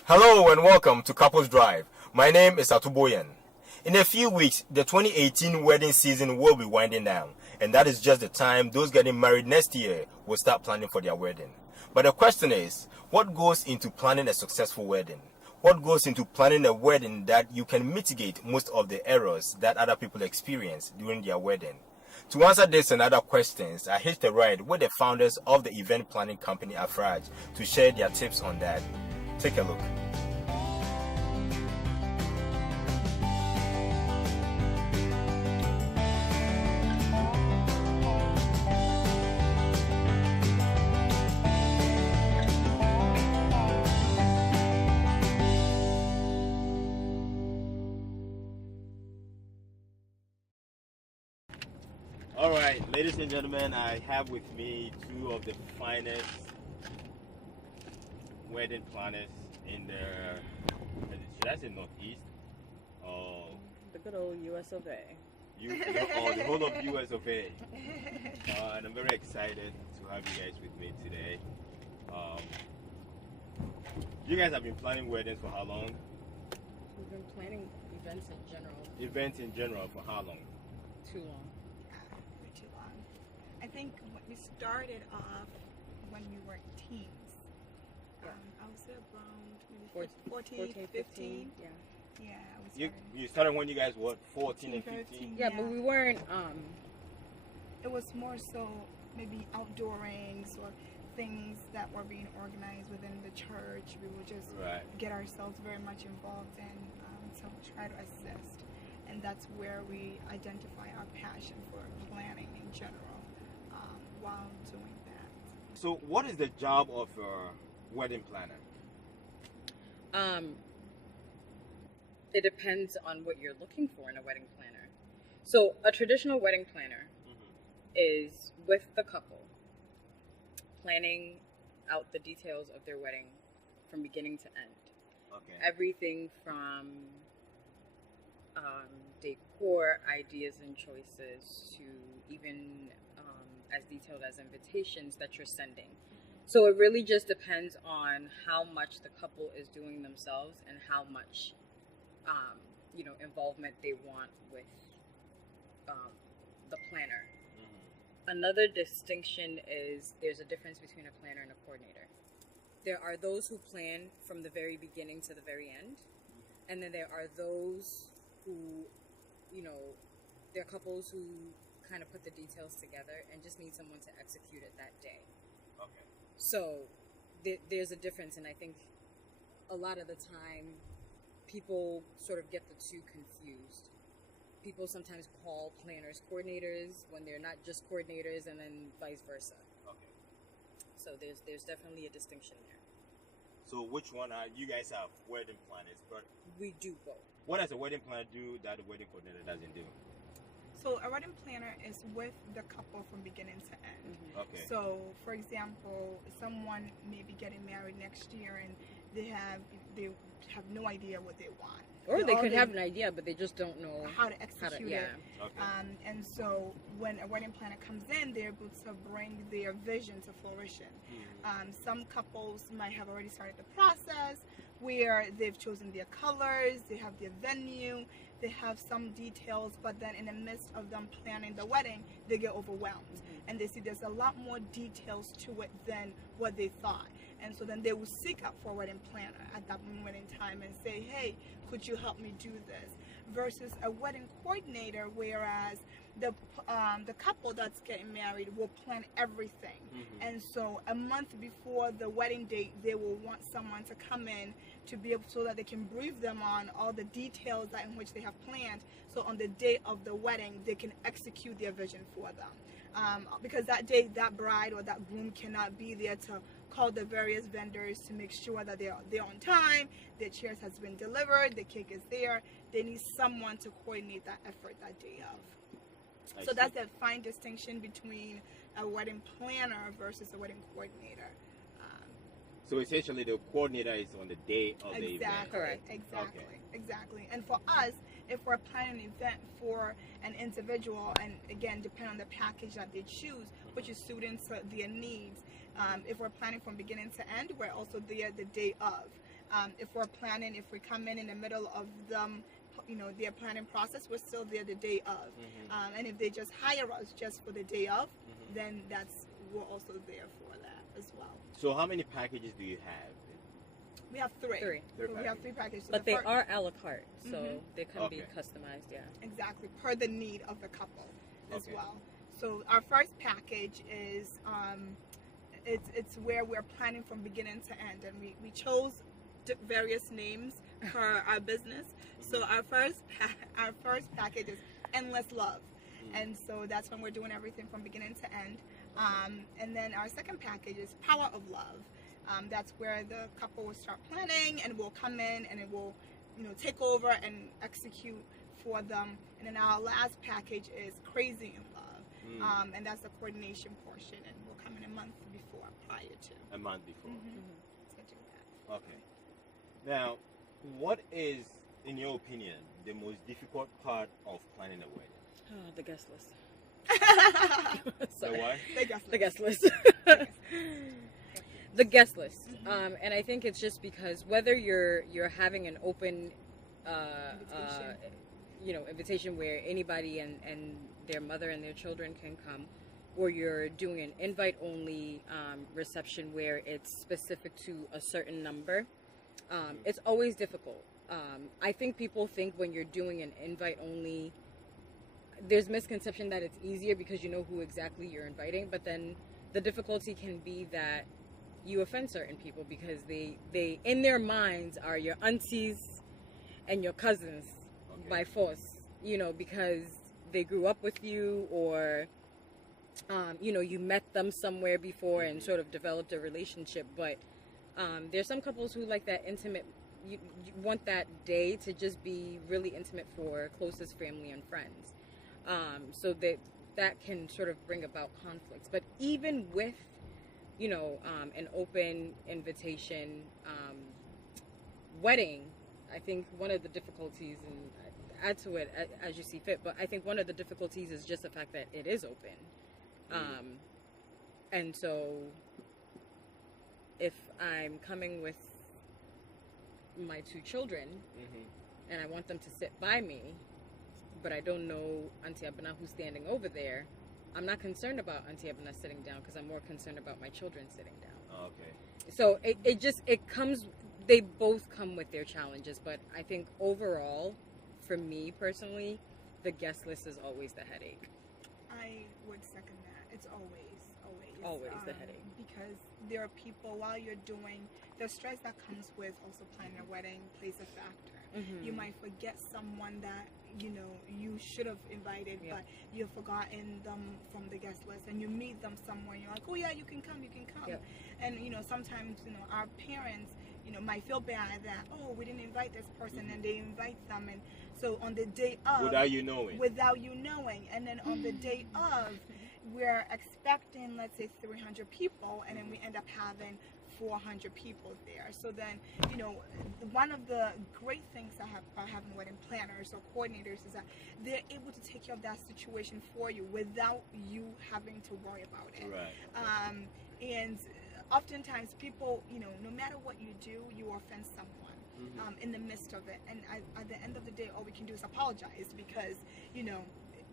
Hello and welcome to Couples Drive. My name is Atuboyan. In a few weeks, the 2018 wedding season will be winding down, and that is just the time those getting married next year will start planning for their wedding. But the question is, what goes into planning a successful wedding? What goes into planning a wedding that you can mitigate most of the errors that other people experience during their wedding? To answer this and other questions, I hitched a ride with the founders of the event planning company Afradj to share their tips on that. Take a look. All right, ladies and gentlemen, I have with me two of the finest wedding planners in the, should I say Northeast? Oh, The good old US of A. The whole of US of A. And I'm very excited to have you guys with me today. You guys have been planning weddings for how long? We've been planning events in general Events in general for how long? too long. For too long. I think we started off when we were teens. I would say around maybe 14, 15. Yeah. Yeah, I was You started when you guys were 14 and 15? Yeah, but we weren't It was more so maybe outdoorings or things that were being organized within the church. We would just get ourselves very much involved in to try to assist. And that's where we identify our passion for planning in general while doing that. So what is the job of a wedding planner? it depends on what you're looking for in a wedding planner. So a traditional wedding planner is with the couple, planning out the details of their wedding from beginning to end. Okay. Everything from decor ideas and choices to even as detailed as invitations that you're sending. So it really just depends on how much the couple is doing themselves and how much involvement they want with the planner. Another distinction is there's a difference between a planner and a coordinator. There are those who plan from the very beginning to the very end, and then there are those who, there are couples who kind of put the details together and just need someone to execute it that day. Okay. So there's a difference, and I think a lot of the time people sort of get the two confused. People sometimes call planners coordinators when they're not just coordinators, and then vice versa. Okay. So there's definitely a distinction there. So which one are you guys have wedding planners, but We do both. what does a wedding planner do that a wedding coordinator doesn't do? So a wedding planner is with the couple from beginning to end. Okay. So, for example, someone may be getting married next year and they have no idea what they want. Or they could have an idea, but they just don't know how to execute it. Okay. And so when a wedding planner comes in, they're able to bring their vision to fruition. Some couples might have already started the process where they've chosen their colors, they have their venue, they have some details, but then in the midst of them planning the wedding, they get overwhelmed. And they see there's a lot more details to it than what they thought. And so then they will seek out for a wedding planner at that moment in time and say, hey, could you help me do this? Versus a wedding coordinator, whereas the couple that's getting married will plan everything. And so a month before the wedding date, they will want someone to come in to be able so that they can brief them on all the details that in which they have planned. So on the day of the wedding, they can execute their vision for them. Because that day, that bride or that groom cannot be there to call the various vendors to make sure that they're on time, their chairs has been delivered, the cake is there. They need someone to coordinate that effort that day of. So that's that fine distinction between a wedding planner versus a wedding coordinator. So essentially the coordinator is on the day of the event. Correct. Exactly. And for us, if we're planning an event for an individual, and again, depending on the package that they choose, which is suiting to their needs, if we're planning from beginning to end, we're also there the day of. If we're planning, if we come in the middle of them, their planning process, we're still there the day of. And if they just hire us just for the day of, then we're also there for that as well. So how many packages do you have? We have three. Three So we have 3 packages. So But they are a la carte, so they can be Okay. customized, yeah. exactly per the need of the couple as Okay. well. So our first package is it's where we're planning from beginning to end, and we chose various names for our business. So our first package is Endless Love, and so that's when we're doing everything from beginning to end. And then our second package is Power of Love. That's where the couple will start planning, and we'll come in and it will take over and execute for them. And then our last package is Crazy in Love, and that's the coordination portion, and we'll come in a month before, prior to. A month before. To do that. Okay. Now, what is, in your opinion, the most difficult part of planning a wedding? Oh, the guest list. The Sorry. what? The guest list. The guest list. And I think it's just because whether you're having an open invitation where anybody and their mother and their children can come, or you're doing an invite only reception where it's specific to a certain number, it's always difficult. I think people think when you're doing an invite only, there's misconception that it's easier because you know who exactly you're inviting, but then the difficulty can be that you offend certain people because they in their minds are your aunties and your cousins by force, because they grew up with you, or you met them somewhere before and sort of developed a relationship. But there's some couples who like that intimate, you want that day to just be really intimate for closest family and friends, so that can sort of bring about conflicts. But even with an open invitation wedding, I think one of the difficulties, and add to it as you see fit, but I think one of the difficulties is just the fact that it is open. And so if I'm coming with my 2 children and I want them to sit by me, but I don't know Auntie Abena who's standing over there, I'm not concerned about Auntie Abena sitting down because I'm more concerned about my children sitting down. Okay. So it comes, they both come with their challenges, but I think overall, for me personally, the guest list is always the headache. I would second that. It's always The headache. Because there are people, while you're doing, the stress that comes with also planning a wedding plays a factor. You might forget someone that you should have invited, but you've forgotten them from the guest list, and you meet them somewhere and you're like, oh yeah, you can come. And sometimes our parents might feel bad that, oh, we didn't invite this person, and they invite them, and so on the day of, without you knowing, and then on the day of, we're expecting, let's say, 300 people, and then we end up having 400 people there. So then, one of the great things about having wedding planners or coordinators is that they're able to take care of that situation for you without you having to worry about it. Right. And oftentimes people, no matter what you do, you offend someone in the midst of it. And at the end of the day, all we can do is apologize because,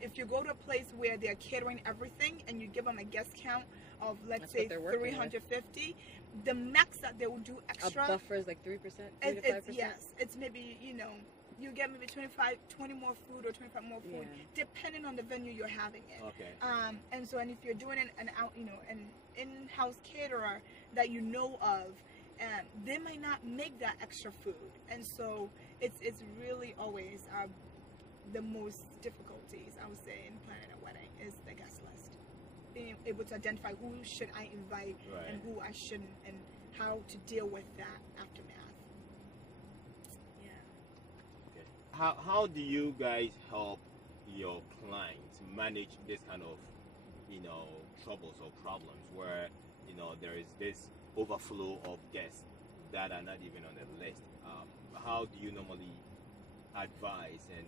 if you go to a place where they're catering everything and you give them a guest count of, let's say, 350, the max that they will do extra. A buffer is like 3%, 3 to 5%? Yes, it's maybe, you get maybe 20 more food or 25 more food, depending on the venue you're having it. Okay. And if you're doing an in-house caterer that you know of, they might not make that extra food, and so it's really always the most difficulties, I would say, in planning a wedding is the guest list. Being able to identify who should I invite and who I shouldn't, and how to deal with that aftermath. Yeah. Okay. How do you guys help your clients manage this kind of, troubles or problems where, there is this overflow of guests that are not even on the list? How do you normally advise and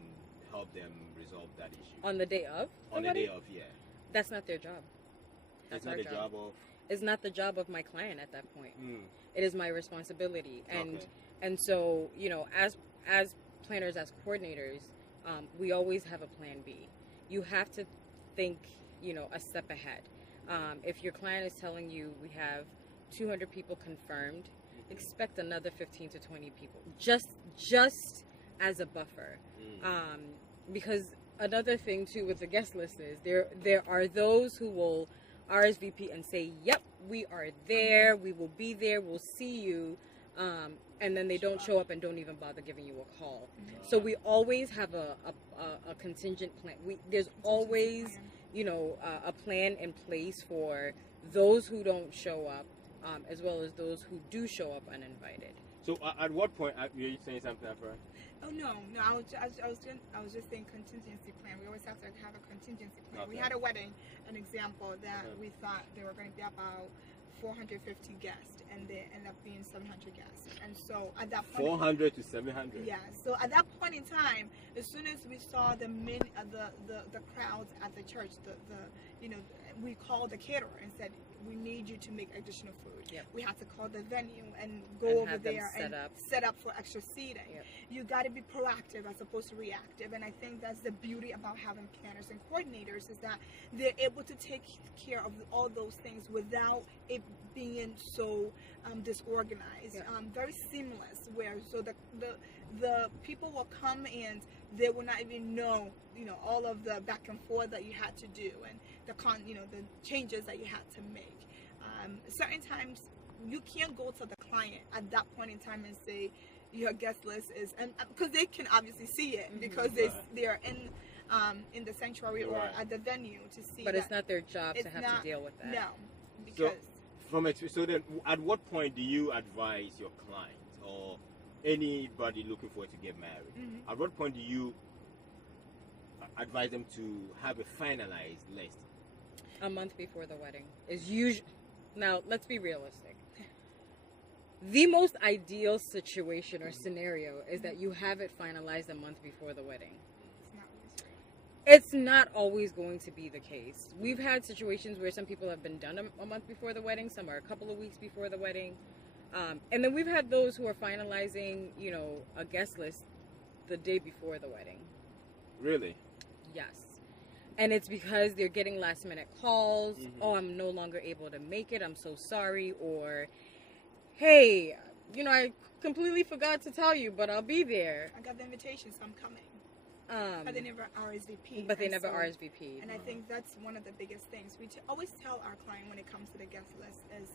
help them resolve that issue? On the day of? On the day of, yeah. That's not their job. That's not the job of... It's not the job of my client at that point. It is my responsibility. And And so, as planners, as coordinators, we always have a plan B. You have to think, a step ahead. If your client is telling you we have 200 people confirmed, expect another 15 to 20 people, just as a buffer. Because another thing too with the guest list is there are those who will RSVP and say, "Yep, we are there. We will be there. We'll see you." And then they don't show up and don't even bother giving you a call. So we always have a contingent plan. There's always, a plan in place for those who don't show up, as well as those who do show up uninvited. So at what point were you saying something, Afradj? Oh no! I was just saying contingency plan. We always have to have a contingency plan. Okay. We had a wedding, an example that we thought there were going to be about 450 guests, and they end up being 700 guests. And so at that point, 400 to 700. yeah. So at that point in time, as soon as we saw the crowds at the church, we called the caterer and said, we need you to make additional food. Yep. We had to call the venue and go And over have them there set and up. set up for extra seating. Yep. You got to be proactive as opposed to reactive, and I think that's the beauty about having planners and coordinators is that they're able to take care of all those things without it being so disorganized. Yeah. Very seamless. So the people will come and they will not even know all of the back and forth that you had to do and the changes that you had to make. Certain times you can't go to the client at that point in time and say your guest list is, and because they can obviously see it because they're in the sanctuary or at the venue to see. But that it's not their job to have to deal with that. No, because So then, at what point do you advise your clients or anybody looking forward to get married? At what point do you advise them to have a finalized list? A month before the wedding is usually. Now, let's be realistic. The most ideal situation or scenario is that you have it finalized a month before the wedding. It's not always going to be the case. We've had situations where some people have been done a month before the wedding, some are a couple of weeks before the wedding. And then we've had those who are finalizing, a guest list the day before the wedding. Really? Yes. And it's because they're getting last minute calls. Oh, I'm no longer able to make it. I'm so sorry. Or, hey, I completely forgot to tell you, but I'll be there. I got the invitation, so I'm coming. But they never RSVP. But they never RSVP. And I think that's one of the biggest things. We always tell our client when it comes to the guest list is,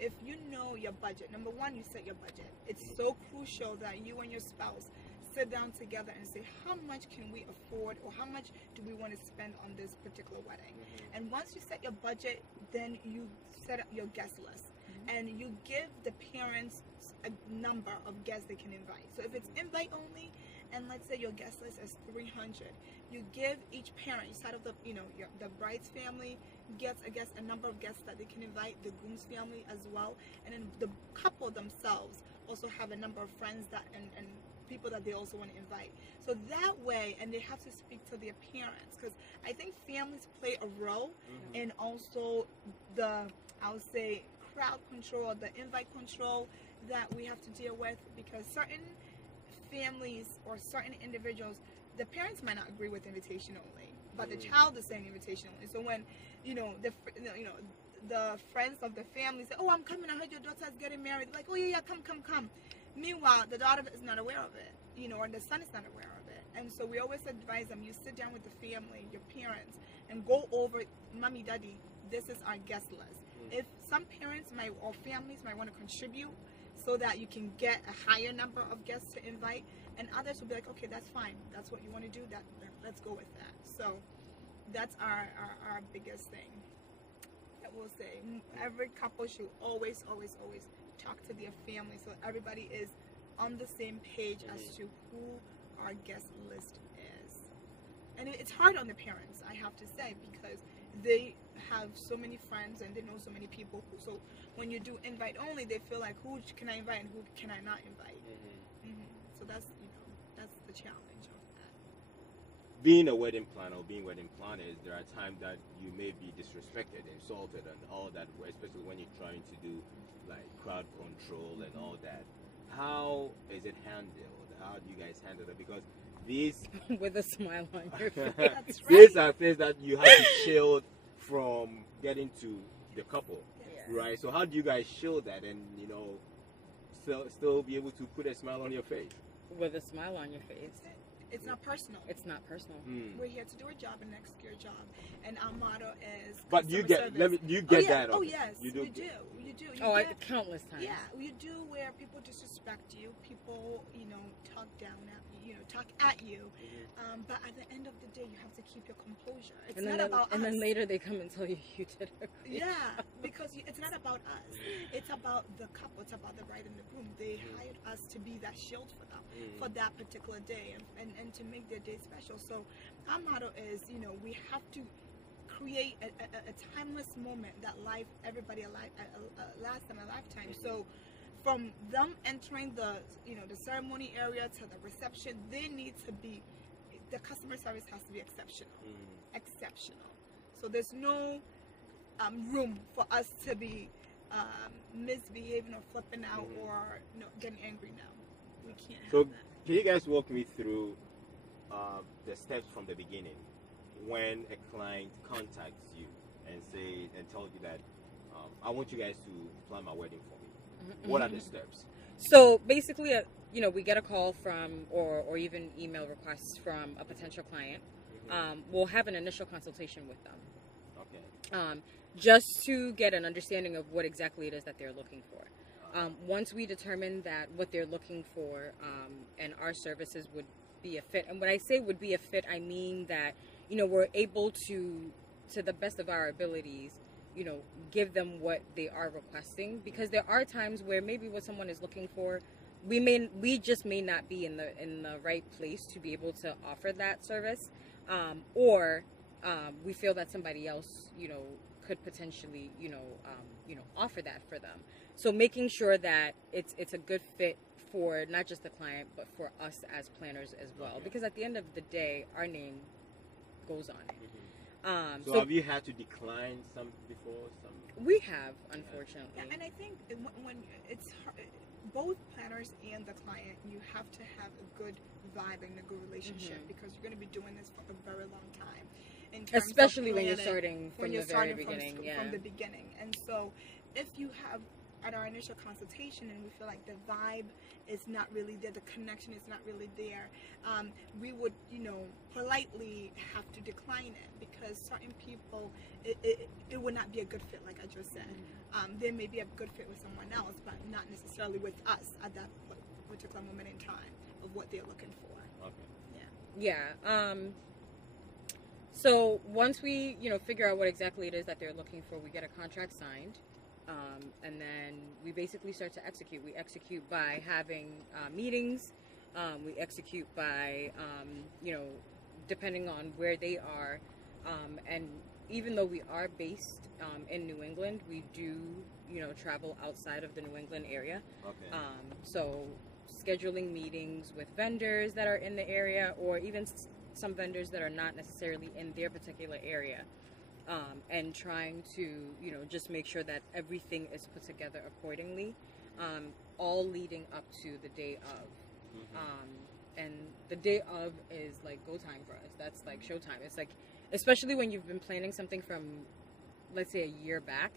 if you know your budget, number one, you set your budget. It's so crucial that you and your spouse sit down together and say, how much can we afford or how much do we want to spend on this particular wedding? And once you set your budget, then you set up your guest list. And you give the parents a number of guests they can invite. So if it's invite only, and let's say your guest list is 300, you give each parent, inside of the the bride's family gets a number of guests that they can invite, the groom's family as well, and then the couple themselves also have a number of friends that and people that they also want to invite. So that way, and they have to speak to their parents, because I think families play a role in also the, I would say, crowd control, the invite control that we have to deal with, because certain families or certain individuals, the parents might not agree with invitation only, but the child is saying invitation only. So when the friends of the family say, "Oh, I'm coming. I heard your daughter's getting married." They're like, "Oh yeah, come." Meanwhile, the daughter is not aware of it, or the son is not aware of it. And so we always advise them: you sit down with the family, your parents, and go over, "Mommy, Daddy, this is our guest list." If some parents or families might want to contribute, so that you can get a higher number of guests to invite, and others will be like, okay, that's fine, that's what you want to do, let's go with that. So that's our biggest thing that we'll say. Every couple should always talk to their family, so everybody is on the same page as to who our guest list is. And it's hard on the parents, I have to say, because they have so many friends and they know so many people. So when you do invite only, they feel like, who can I invite and who can I not invite? So that's the challenge of that. Being a wedding planner or being wedding planners, there are times that you may be disrespected, insulted, and all that, especially when you're trying to do like crowd control and all that. how is it handled? How do you guys handle it? Because these With a smile on your face. That's these right. are things that you have to shield from getting to the couple, Yeah. right? So how do you guys shield that and still be able to put a smile on your face? With a smile on your face. It's not personal. It's not personal. We're here to do a job and execute a job, and our motto is. But you customer get service. you get yeah. that. Oh okay. yes, you do. you do. You do. You Oh, get, countless times. yeah, you do where people disrespect you, people talk down at you, talk at you. But at the end of the day, you have to keep your composure. It's And not then, about us. and then later they come and tell you you did a great Yeah, because it's not about us. It's about the couple. It's about the bride and the groom. They hired us to be that shield for them for that particular day and to make their day special. So our motto is, we have to create a timeless moment that everybody lasts in a lifetime. So from them entering the ceremony area to the reception, the customer service has to be exceptional. So there's no room for us to be misbehaving or flipping out or getting angry now. We can't have So that. can you guys walk me through the steps from the beginning when a client contacts you and tells you that I want you guys to plan my wedding for me? What are the steps? So basically, we get a call from or even email requests from a potential client. We'll have an initial consultation with them. Okay. Just to get an understanding of what exactly it is that they're looking for. Once we determine that what they're looking for and our services would be a fit, and when I say would be a fit, I mean that we're able to the best of our abilities, give them what they are requesting, because there are times where maybe what someone is looking for, we just may not be in the right place to be able to offer that service, or we feel that somebody else could potentially offer that for them. So making sure that it's a good fit for not just the client but for us as planners as well, because at the end of the day our name goes on it. So have you had to decline some before? We have, unfortunately. Yeah, and I think when it's hard, both planners and the client, you have to have a good vibe and a good relationship because you're going to be doing this for a very long time. In terms Especially of when you're planning, starting from the very beginning. from the beginning. And so if you have at our initial consultation and we feel like the vibe is not really there, the connection is not really there, we would politely have to decline it, because certain people it would not be a good fit, like I just said. There may be a good fit with someone else, but not necessarily with us at that particular moment in time of what they're looking for. Okay. So once we figure out what exactly it is that they're looking for, we get a contract signed. And then we basically start to execute. We execute by having meetings. We execute by, depending on where they are. And even though we are based in New England, we do, travel outside of the New England area. Okay. So scheduling meetings with vendors that are in the area, or even some vendors that are not necessarily in their particular area. And trying to, just make sure that everything is put together accordingly, all leading up to the day of. And the day of is like go time for us. That's like showtime. It's like, especially when you've been planning something from, let's say, a year back,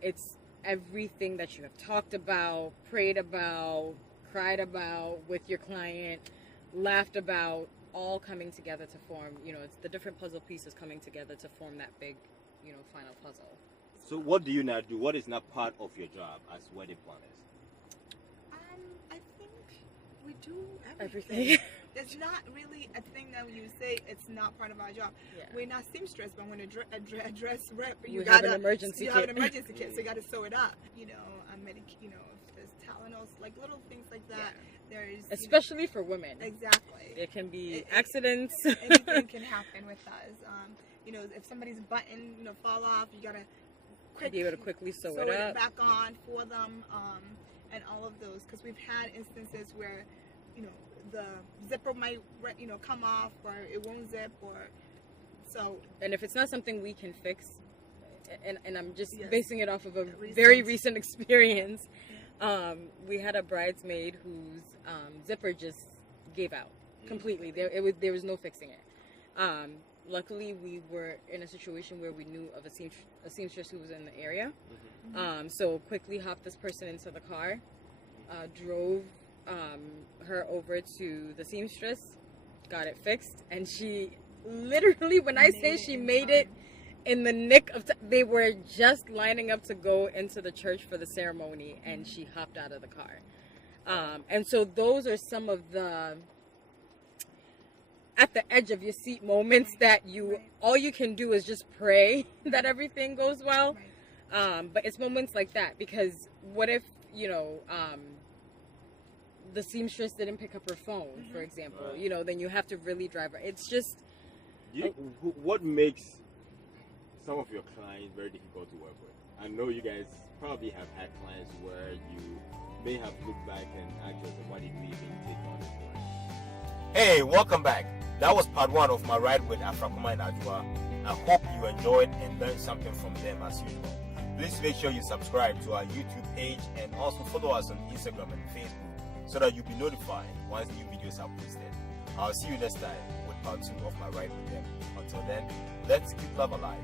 it's everything that you have talked about, prayed about, cried about with your client, laughed about, all coming together to form, it's the different puzzle pieces coming together to form that big, final puzzle. So what do you now do? What is not part of your job as wedding planners? I think we do Everything. It's not really a thing that you say it's not part of our job. Yeah. We're not seamstress, but when a dress rep, you have an emergency kit. You have an emergency kit, so you got to sew it up. If there's Tylenols, like little things like that. Yeah. There's especially for women. Exactly. There can be accidents. Anything can happen with us. If somebody's button fall off, you gotta be able to quickly sew it up, back on for them, and all of those. Because we've had instances where the zipper might come off, or it won't zip, or so. And if it's not something we can fix, and I'm just yes. basing it off of a very recent experience. We had a bridesmaid whose zipper just gave out completely. There was no fixing it. Luckily, we were in a situation where we knew of a seamstress who was in the area. So quickly hopped this person into the car, drove her over to the seamstress, got it fixed, and she literally, when I say she made it in the nick of they were just lining up to go into the church for the ceremony, and she hopped out of the car. And so those are some of the at the edge of your seat moments that all you can do is just pray that everything goes well. But it's moments like that, because what if, the seamstress didn't pick up her phone, for example, then you have to really drive her. It's just... What makes some of your clients very difficult to work with? I know you guys probably have had clients where you may have looked back and asked yourself, why did we even take on this one? Hey, welcome back. That was part 1 of my ride with Afradj and Ajua. I hope you enjoyed and learned something from them as usual. Please make sure you subscribe to our YouTube page and also follow us on Instagram and Facebook so that you'll be notified once new videos are posted. I'll see you next time with part 2 of my ride with them. Until then, let's keep love alive.